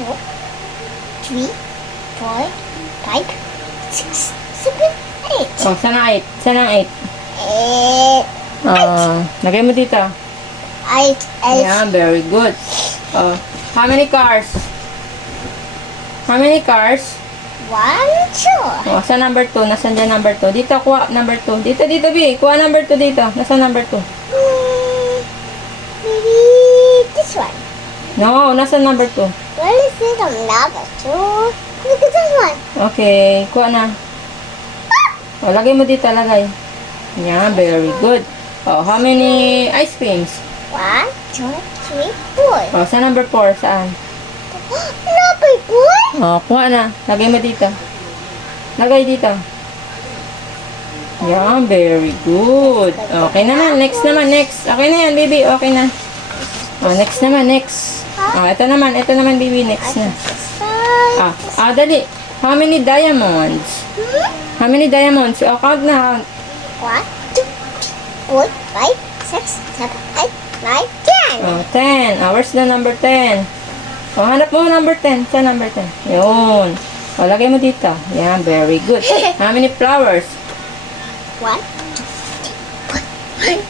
two, three, four, five, six, seven, eight. Oh, saan ang 8? Saan ang 8? Eight. Lagay mo dito. Eight. Yeah, very good. Oh, how many cars? How many cars? One, two. Oh, sa number 2. Nasaan dyan number 2? Dito, kuha number 2. Dito, B. Kuha number 2 dito. Nasaan number 2? Maybe this one. No, nasaan number 2? Where is it on number two? Look at this one. Okay, kuha na. Oh, lagay mo dito, lagay. Yeah, very good. Oh, how many ice creams? One, two, three, four. Oh, sa number 4, saan? Number four? Oh, kuha na. Lagay mo dito. Lagay dito. Yeah, very good. Okay naman. Next naman. Next. Okay na yan, baby. Okay na. Oh, next naman. Next. Oh, ito naman. Ito naman, baby. Next na. Dali. How many diamonds? How many diamonds? Oh, count na. One, two, three, four, five, six, seven, eight, nine, 10. Oh, 10. Oh, where's the number 10? Oh, hanap mo number 10. Sa number 10. Yun. Oh, lagay mo dito. Yeah, very good. How many flowers? One, two, three, four, five,